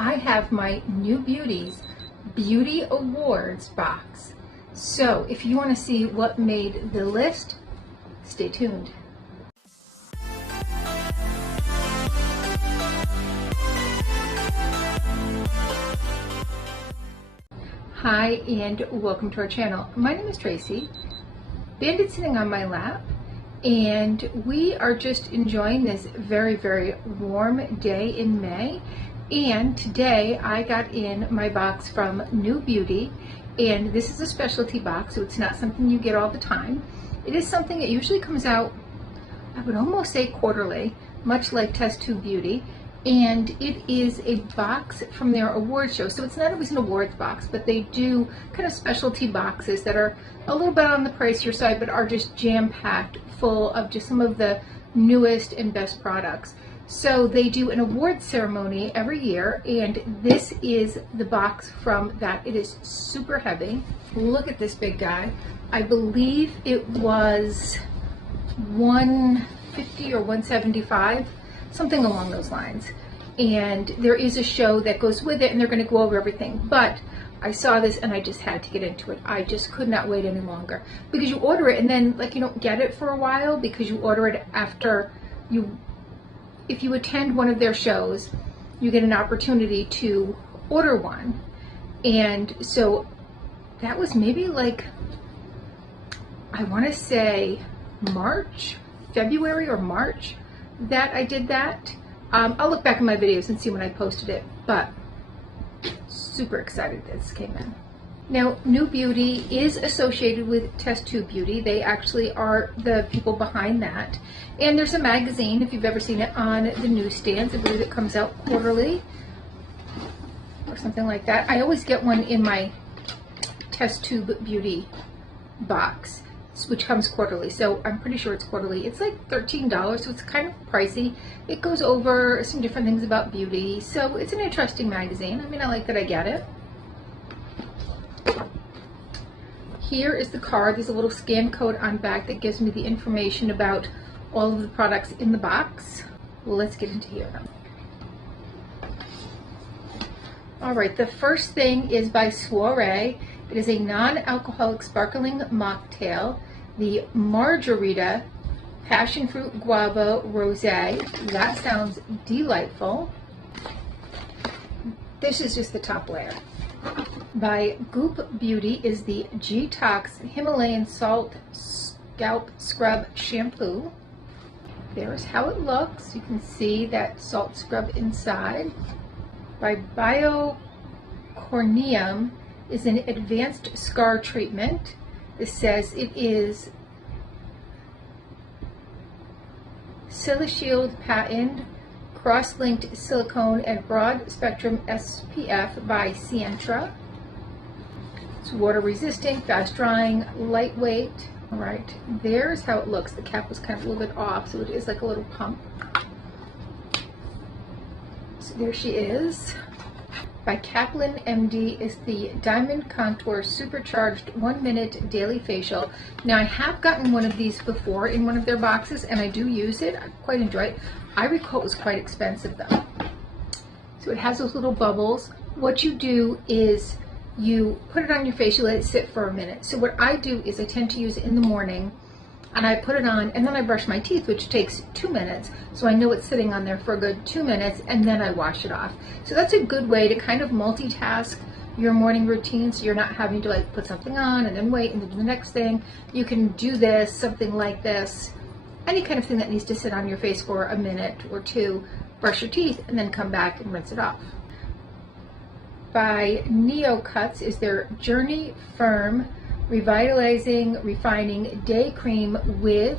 I have my New Beauties Beauty Awards box. So if you want to see what made the list, stay tuned. Hi and welcome to our channel. My name is Tracy. Bandit's sitting on my lap and we are just enjoying this very, very warm day in May. And today I got in my box from New Beauty, and this is a specialty box, so it's not something you get all the time. It is something that usually comes out, I would almost say quarterly, much like Test Tube Beauty. And it is a box from their award show. So it's not always an awards box, but they do kind of specialty boxes that are a little bit on the pricier side, but are just jam-packed full of just some of the newest and best products. So they do an awards ceremony every year, and this is the box from that. It is super heavy. Look at this big guy. I believe it was $150 or $175. Something along those lines. And there is a show that goes with it, and they're going to go over everything. But I saw this and I just had to get into it. I just could not wait any longer, because you order it and then like you don't get it for a while, because you order it after you, if you attend one of their shows, you get an opportunity to order one. And so that was maybe like, I want to say February or March that I did that. I'll look back in my videos and see when I posted it, but super excited that this came in. Now, New Beauty is associated with Test Tube Beauty. They actually are the people behind that. And there's a magazine, if you've ever seen it, on the newsstands. I believe it comes out quarterly or something like that. I always get one in my Test Tube Beauty box, which comes quarterly, so I'm pretty sure it's quarterly. It's like $13, so it's kind of pricey. It goes over some different things about beauty, so it's an interesting magazine. I mean, I like that I get it. Here is the card. There's a little scan code on back that gives me the information about all of the products in the box. Well, let's get into here now. All right, the first thing is by Soiree. It is a non-alcoholic sparkling mocktail, the Margarita Passion Fruit Guava Rosé. That sounds delightful. This is just the top layer. By Goop Beauty is the G-Tox Himalayan Salt Scalp Scrub Shampoo. There's how it looks. You can see that salt scrub inside. By Biocorneum is an advanced scar treatment. This says it is Silishield patent, cross-linked silicone and broad spectrum SPF by Sientra. It's water resistant, fast drying, lightweight. All right, there's how it looks. The cap was kind of a little bit off, so it is like a little pump. So there she is. By Kaplan MD is the Diamond Contour Supercharged 1-Minute Daily Facial. Now, I have gotten one of these before in one of their boxes, and I do use it. I quite enjoy it. I recall it was quite expensive though. So it has those little bubbles. What you do is you put it on your face, you let it sit for a minute. So what I do is I tend to use it in the morning, and I put it on, and then I brush my teeth, which takes 2 minutes. So I know it's sitting on there for a good 2 minutes, and then I wash it off. So that's a good way to kind of multitask your morning routine, so you're not having to like put something on and then wait and then do the next thing. You can do this, something like this, any kind of thing that needs to sit on your face for a minute or two, brush your teeth, and then come back and rinse it off. By NeoCuts is their Journey Firm Revitalizing Refining Day Cream with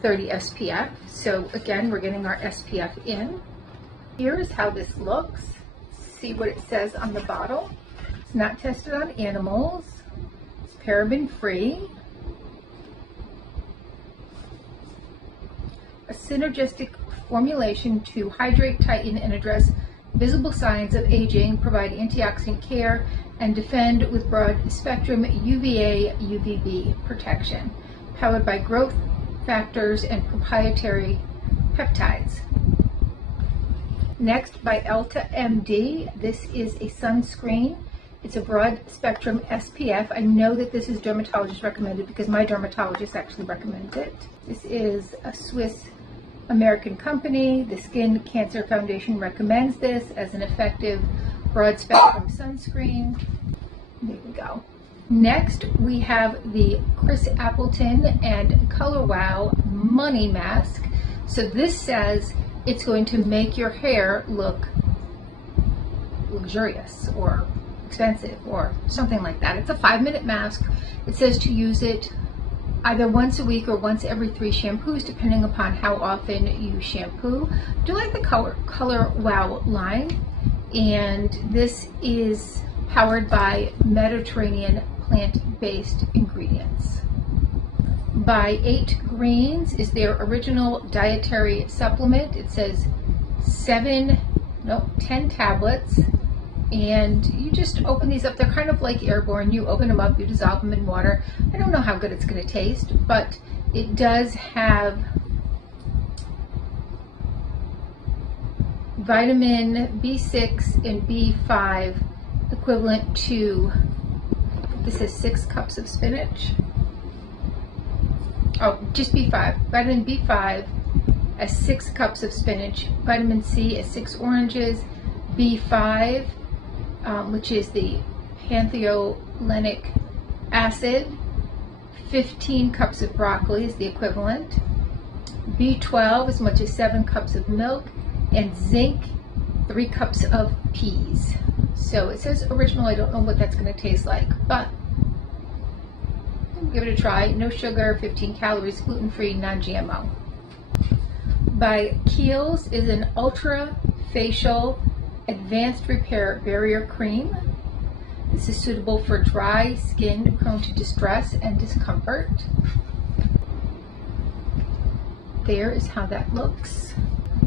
30 SPF. So again, we're getting our SPF in. Here's how this looks. See what it says on the bottle. It's not tested on animals. It's paraben free. A synergistic formulation to hydrate, tighten, and address visible signs of aging, provide antioxidant care, and defend with broad spectrum UVA UVB protection, powered by growth factors and proprietary peptides. Next, by Elta MD, this is a sunscreen. It's a broad spectrum SPF. I know that this is dermatologist recommended because my dermatologist actually recommends it. This is a Swiss American company. The Skin Cancer Foundation recommends this as an effective broad spectrum sunscreen. There we go. Next, we have the Chris Appleton and Color Wow Money Mask. So this says it's going to make your hair look luxurious or expensive or something like that. It's a 5-minute mask. It says to use it either once a week or once every 3 shampoos, depending upon how often you shampoo. I do like the Color Wow line, and this is powered by Mediterranean plant-based ingredients. By 8 Greens is their original dietary supplement. It says 10 tablets, and you just open these up. They're kind of like airborne. You open them up, you dissolve them in water. I don't know how good it's going to taste, but it does have vitamin B6 and B5 equivalent to, this is 6 cups of spinach. Oh, just B5. Vitamin B5 as 6 cups of spinach. Vitamin C as 6 oranges. B5, which is the pantheolenic acid, 15 cups of broccoli is the equivalent. B12 as much as 7 cups of milk. And zinc, 3 cups of peas. So it says original. I don't know what that's going to taste like, but give it a try. No sugar, 15 calories, gluten-free, non-GMO. By Kiehl's is an ultra facial advanced repair barrier cream. This is suitable for dry skin prone to distress and discomfort. There is how that looks.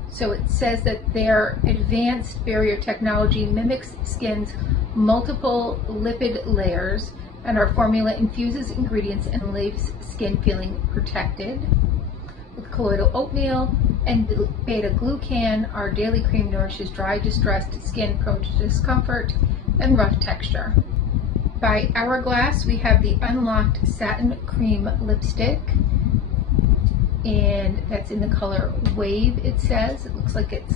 So it says that their advanced barrier technology mimics skin's multiple lipid layers, and our formula infuses ingredients and leaves skin feeling protected. With colloidal oatmeal and beta-glucan, our daily cream nourishes dry, distressed skin prone to discomfort and rough texture. By Hourglass, we have the Unlocked Satin Cream Lipstick, and that's in the color Wave, it says. It looks like it's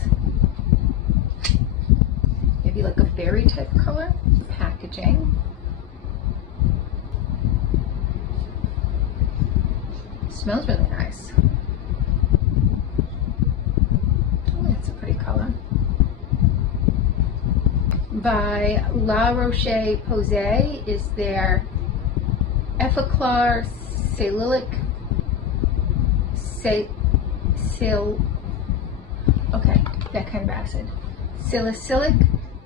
maybe like a berry type color. Packaging. It smells really nice. Oh, that's a pretty color. By La Roche-Posay is their Effaclar Salicylic that kind of acid. Salicylic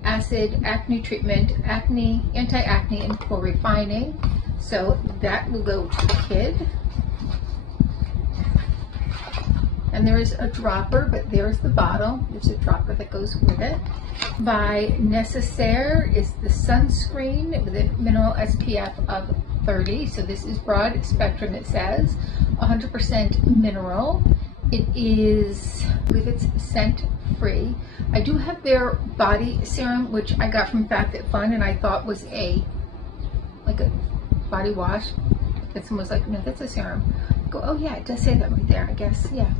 acid acne treatment, anti-acne and pore refining. So that will go to the kid. And there is a dropper, but there's the bottle. There's a dropper that goes with it. By Necessaire is the sunscreen with a mineral SPF of 30. So this is broad spectrum, it says. 100% mineral. It is, I believe it's scent free. I do have their body serum, which I got from FabFitFun, and I thought was like a body wash. And someone was like, no, that's a serum. I go, oh yeah, it does say that right there, I guess, yeah.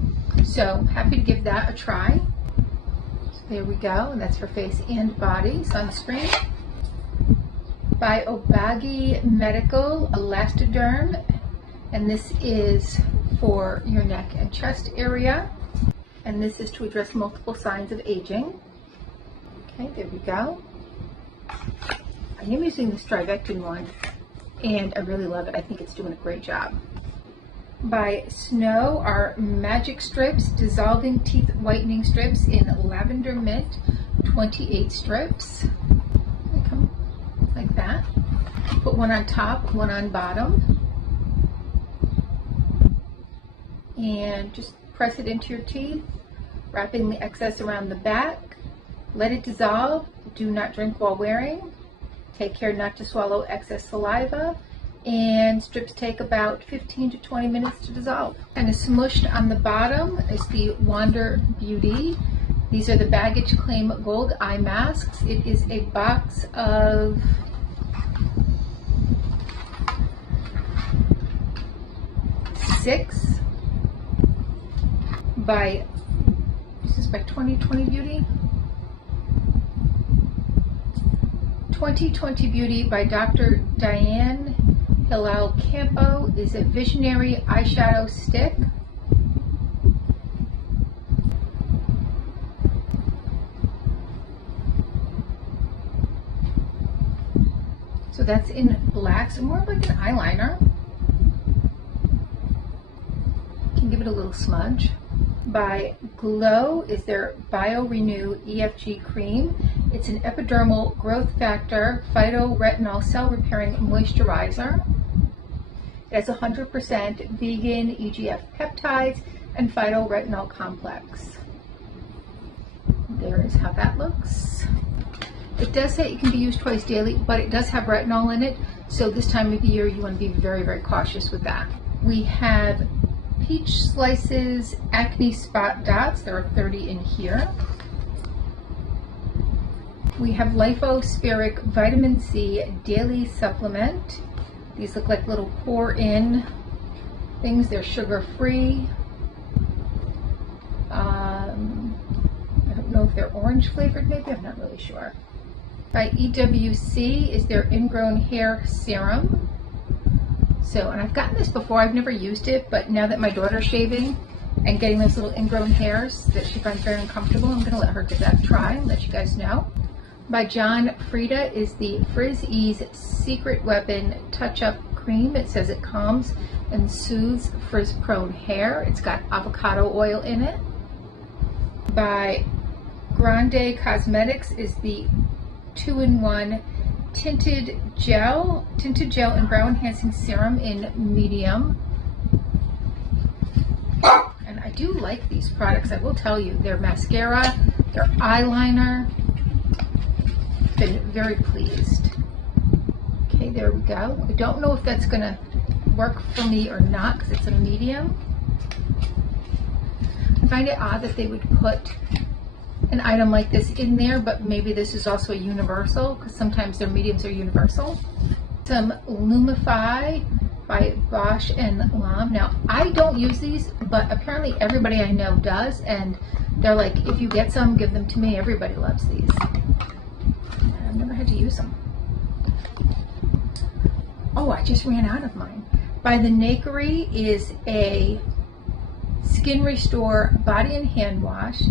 So happy to give that a try. So there we go, and that's for face and body sunscreen. By Obagi Medical Elastoderm, and this is for your neck and chest area, and this is to address multiple signs of aging. Okay, there we go. I am using the Strivectin one, and I really love it. I think it's doing a great job. By Snow are Magic Strips, dissolving teeth whitening strips in lavender mint, 28 strips. They come like that. Put one on top, one on bottom. And just press it into your teeth, wrapping the excess around the back. Let it dissolve. Do not drink while wearing. Take care not to swallow excess saliva. And strips take about 15 to 20 minutes to dissolve. And smushed on the bottom is the Wander Beauty These are the Baggage Claim Gold Eye Masks. It is a box of 6 by, this is by 2020 Beauty. 2020 Beauty by Dr. Diane Hillel Campo is a visionary eyeshadow stick. So that's in black, so more like an eyeliner. Can give it a little smudge. By Glow is their Bio Renew EFG cream. It's an epidermal growth factor phytoretinol cell repairing moisturizer. It has 100% vegan EGF peptides and phytoretinol complex. There is how that looks. It does say it can be used twice daily, but it does have retinol in it, so this time of the year you want to be very, very cautious with that. We have Peach Slices Acne Spot Dots. There are 30 in here. We have Lifospheric Vitamin C Daily Supplement. These look like little pour-in things. They're sugar-free. I don't know if they're orange flavored, maybe. I'm not really sure. By EWC is their Ingrown Hair Serum. So, and I've gotten this before. I've never used it, but now that my daughter's shaving and getting those little ingrown hairs that she finds very uncomfortable, I'm going to let her give that a try and let you guys know. By John Frieda is the Frizz Ease Secret Weapon Touch-Up Cream. It says it calms and soothes frizz-prone hair. It's got avocado oil in it. By Grande Cosmetics is the 2-in-1 tinted gel and brow enhancing serum in medium. And I do like these products, I will tell you. Their mascara, their eyeliner. Been very pleased. Okay, there we go. I don't know if that's gonna work for me or not because it's a medium. I find it odd that they would put an item like this in there, but maybe this is also a universal because sometimes their mediums are universal. Some Lumify by Bosch and Lam. Now, I don't use these, but apparently everybody I know does, and they're like, if you get some, give them to me. Everybody loves these. I've never had to use them. Oh, I just ran out of mine. By The Nakery is a Skin Restore Body and Hand Wash.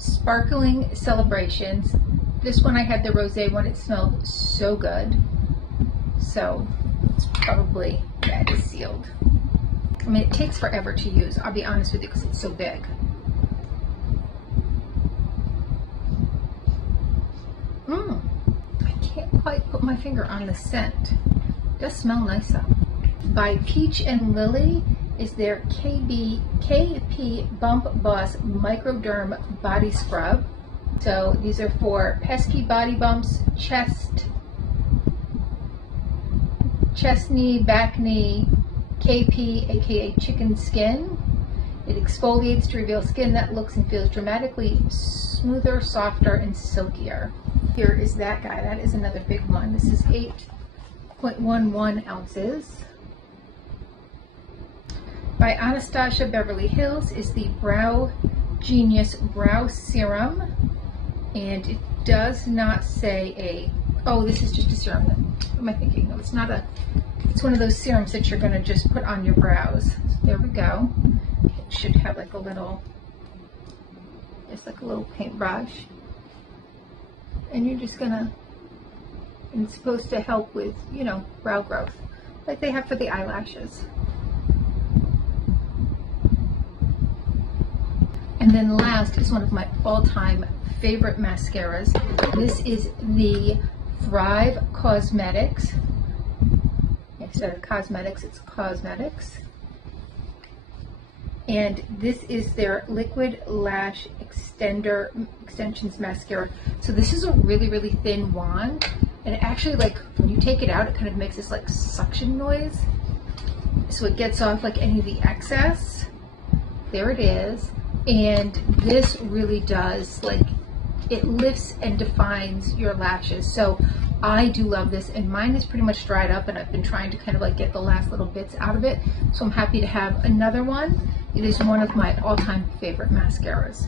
Sparkling Celebrations. This one I had the rosé one. It smelled so good. So it's probably, yeah, it is sealed. I mean, it takes forever to use. I'll be honest with you because it's so big. I can't quite put my finger on the scent. It does smell nice though. By Peach and Lily is their KP Bump Boss Microderm Body Scrub. So these are for pesky body bumps, chest, knee, back knee, KP, aka chicken skin. It exfoliates to reveal skin that looks and feels dramatically smoother, softer, and silkier. Here is that guy. That is another big one. This is 8.11 ounces. By Anastasia Beverly Hills is the Brow Genius Brow Serum, and it does not say a, oh, this is just a serum. What am I thinking? No, it's not a, it's one of those serums that you're going to just put on your brows. So there we go. It should have like a little, just like a little paintbrush. And you're just going to, and it's supposed to help with, you know, brow growth, like they have for the eyelashes. And then last is one of my all-time favorite mascaras. This is the Thrive Cosmetics. Instead of cosmetics, it's cosmetics. And this is their Liquid Lash Extensions Mascara. So this is a really, really thin wand. And it actually, like, when you take it out, it kind of makes this like suction noise. So it gets off like any of the excess. There it is. and this really does, like, it lifts and defines your lashes. So I do love this, and mine is pretty much dried up, and I've been trying to kind of like get the last little bits out of it. So I'm happy to have another one. It is one of my all-time favorite mascaras.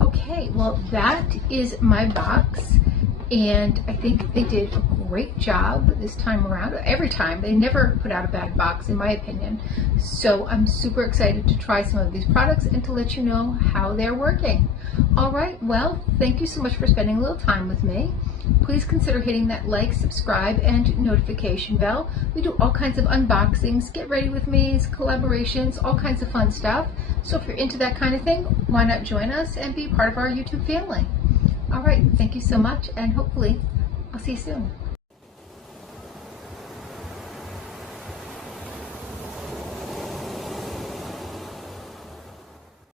Okay, well, that is my box, and I think they did a great job this time around. Every time, they never put out a bad box, in my opinion. So I'm super excited to try some of these products and to let you know how they're working. All right, well, thank you so much for spending a little time with me. Please consider hitting that like, subscribe, and notification bell. We do all kinds of unboxings, get ready with me's, collaborations, all kinds of fun stuff. So if you're into that kind of thing, why not join us and be part of our YouTube family? All right, thank you so much, and hopefully I'll see you soon.